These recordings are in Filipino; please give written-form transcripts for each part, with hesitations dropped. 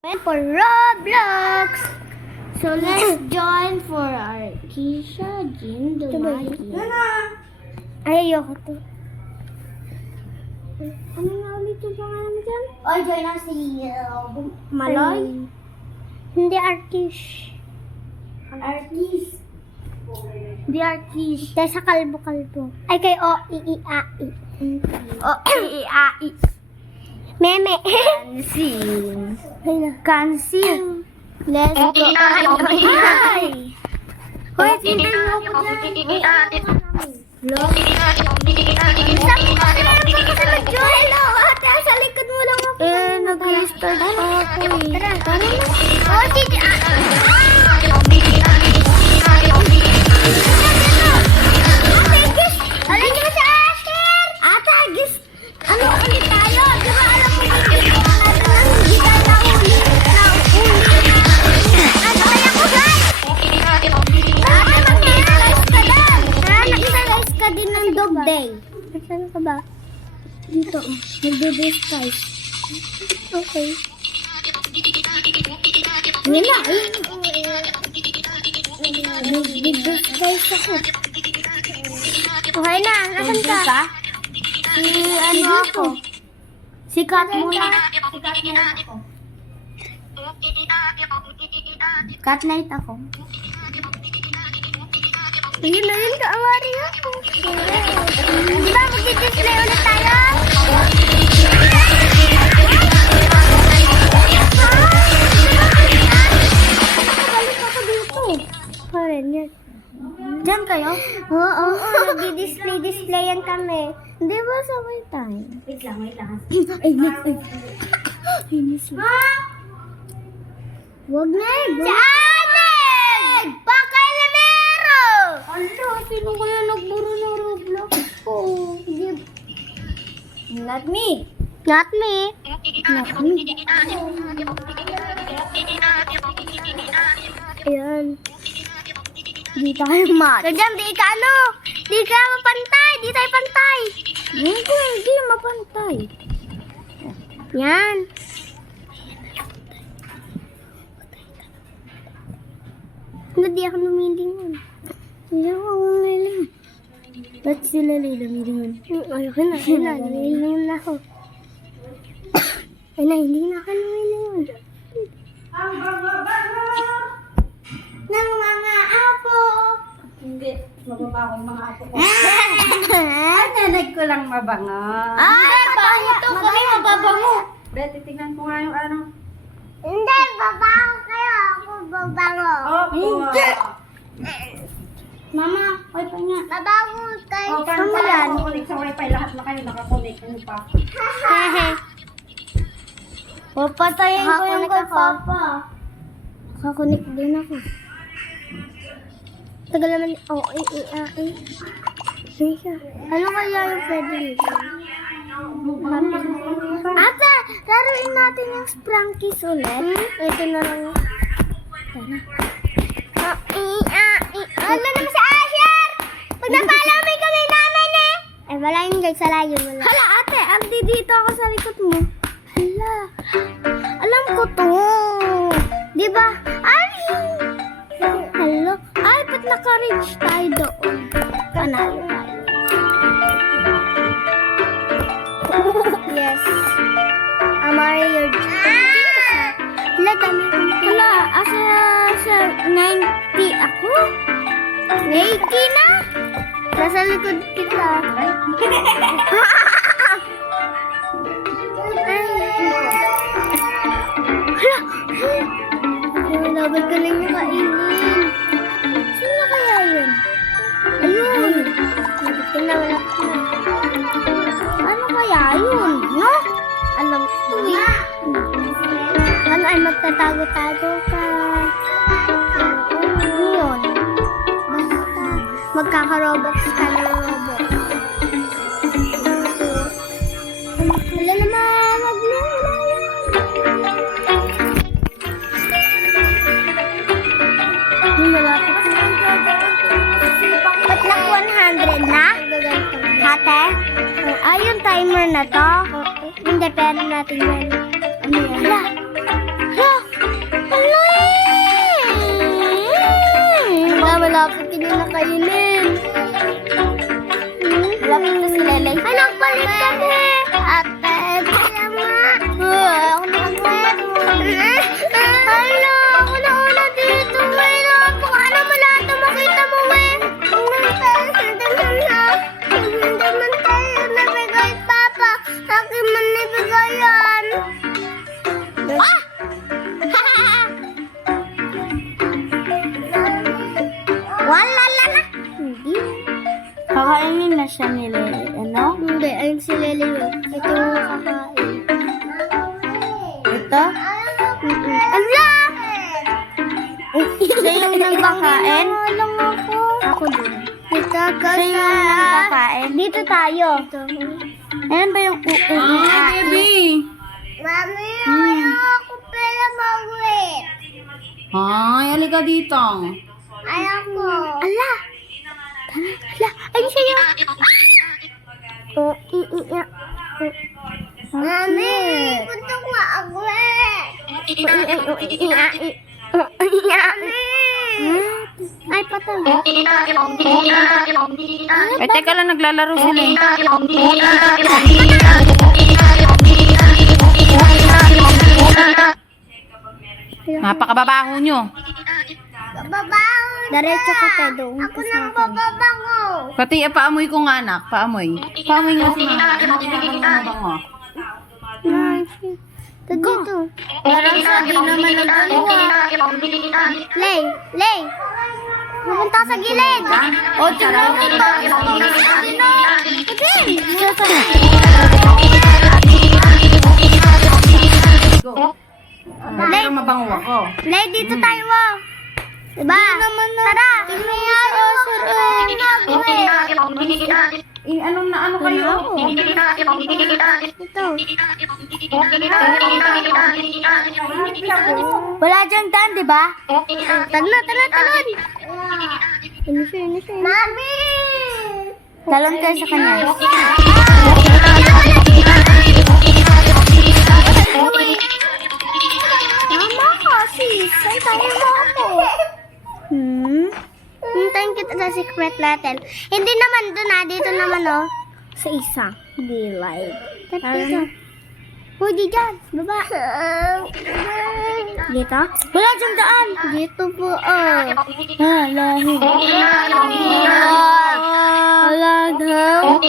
Went for Roblox. So let's join for our Keisha, Jean, Dumagi. Ay, ayoko to. Ano nga ulit yung pangalan mo dyan? Oy, join na si Maloy? Hindi Arkish. Artist. Hindi Arkish. Dahil sa kalbo-kalbo. Ay, kay O-I-I-A-I. O-I-I-A-I. Meme. Kansing. Kansing. Let's go. Ay! Hoy, tingnan mo ako dyan. Vlog. Sabi ko kasi mag-join. Hello, ate. Sa likod mo lang ako. Nag-restart ako eh. Tara, tara. Oh, sige. Alin ka sa Asher? Ate, gis. Ano ulit tayo? Di ba alam mo yung hindi tayo nahuli? Ano kaya ko, guys? Ate, mag-realize ka lang. Nag-realize ka din ng dog day. Saan ka ba? Dito. Nag-disguise. Okay. Yun na. Nag-disguise ako. Okay na. Nasaan ka? Si ano ako? Si Kat muna. Cat night ako. Ayun na yun, kaawari ako. Di ba mag-display ulit tayo? Balik ako dito. Paren yan. Diyan kayo? Oo, nag-display-displayan kami. Di ba sabay tayo? Wait lang. Ay, inis lang. Wag na eh. Si Aneg! Paka-elemero! Ano? Sino kaya nagburo ng Roblox ko? Not me. Not me. Not me. Ayan. Di tayo mat. Kajam, di ka ano? Di ka mapantay. Di tayo pantay. Hindi mapantay. Yan. Hindi ako lumilingon. Hindi ako lumilingon. Ba't sila lumilingon? Ayoko na. Lumilingon na ako. Ay na, hindi na ako lumilingon. Ng mga apo. Hindi. Mababa ko yung mga apo ko. Ay, nanay ko lang mabango. Ay, babango to. Kami mababango. Betty, tingnan ko nga yung ano. Hindi, babango kayo. Ako babango. Hindi. Mama, wifi nga. Babango kayo. Oh, paano pala nakakunik sa wifi? Lahat na kayo nakakunik. Ano pa? Papatayin ko yung kay Papa. Nakakunik din ako. Tagal naman. Ano kaya yung pwede nito? Ate, laruin natin yung Sprankies ulit. Ito na lang. Wala naman si Asher! Pag napala may kamay namin eh! Eh, wala yun guys, sa layo wala. Hala ate, andi dito ako sa likod mo. Hala, alam ko to. Diba? Ay! Hello? Ay, ba't naka-reach tayo doon? Panalo tayo. Yes. Mario. Hala, dami kong pula. Asa 90 ako? 80 na? Nasa likod kita. Laban ka lang yung kainin. Sino kaya yun? Ayun. Nabit na, wala ka na. Ano kaya yun? No? Alam ko eh. Ano ay magtatago-tago ka? Yun. Basta magkaka-Robux ka ng Robux. Wala naman. Wag na. Malapit na. Patlak 100 na? Ate? Yung timer na to? Hindi, pero natin yan. Ano yan? Hala! Hala, ako na una dito. Ngayon, baka naman lahat na makita mo, eh. Naman tayo nabigay, Papa. Akin man nabigay yan. Ah! Wala na. Hindi. Kakainin na siya ni Lele. Ano? Hindi, ayun si Lele yun. Ito yung kakain. Ito? Ala! Siya yung nagkakain? Alam ako. Ako din. Ito Siya yung nagkakain? Dito tayo. Ayan ba yung baby? Mami, ayoko pala mag-wait. Ay, halika dito. Ayoko. Ala! Ala! Ay, siya Mami, gusto ko mag-wait. Ay, patay. Ay, teka lang, naglalaro sila eh. Napakababaho nyo. Bababaho. Diretso ka tayo doon. Ako nang bababango. Pati paamoy ko nga anak, paamoy. Paamoy nga si mama. Ano bango? Ito dito. Parang sabi naman nagdalawa. Lay, Lay. Pupunta ka sa gilid. O, tingnan mo ito. Lay, mabango ako. Lay, dito tayo. Diba? Tara. Anong na ano kayo? Ito. Wala dyan daan, di ba? Talon. Mami! Talon kayo sa kanya. Mama kasi, saan tayo mo ako? Hintayin kita sa secret natin. Hindi naman doon dito naman sa isa. Delay. Dito. Uy, di dyan. Baba. Dito? Wala dyan daan. Dito po, Lahi. Wala daw.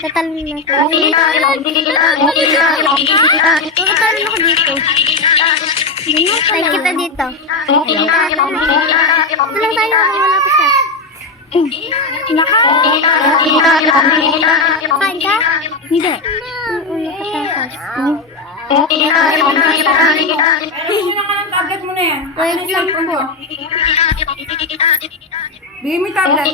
Tatalon natin. Tatalon ako dito. Tayo kita dito. Tulang tayo kung wala pa siya. Kain ka? Hindi. Nakatakas. Sino ka ng tablet mo na yan? Wait lang po. Bigay mo yung tablet.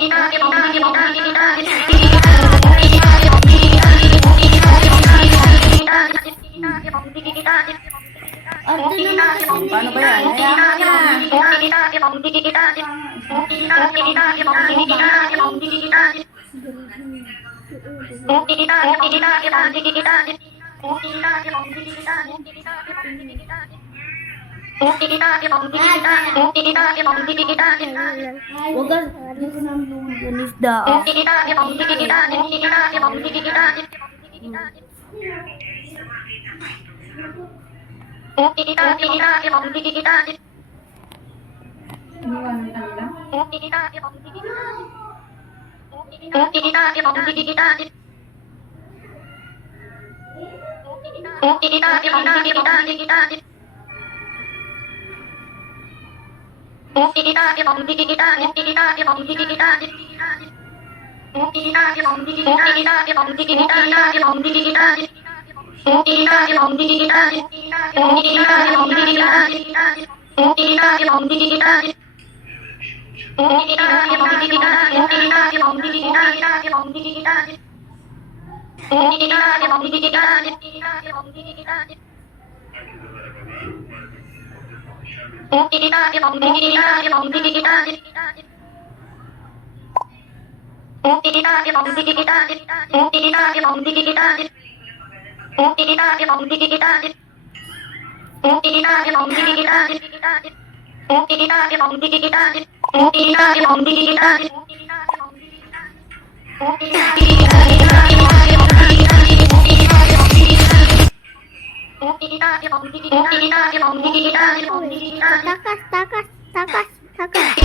Paano ba yan? Hayaan mo na. Huwag ka. Dito na yung isda. Takas, takas, takas, takas.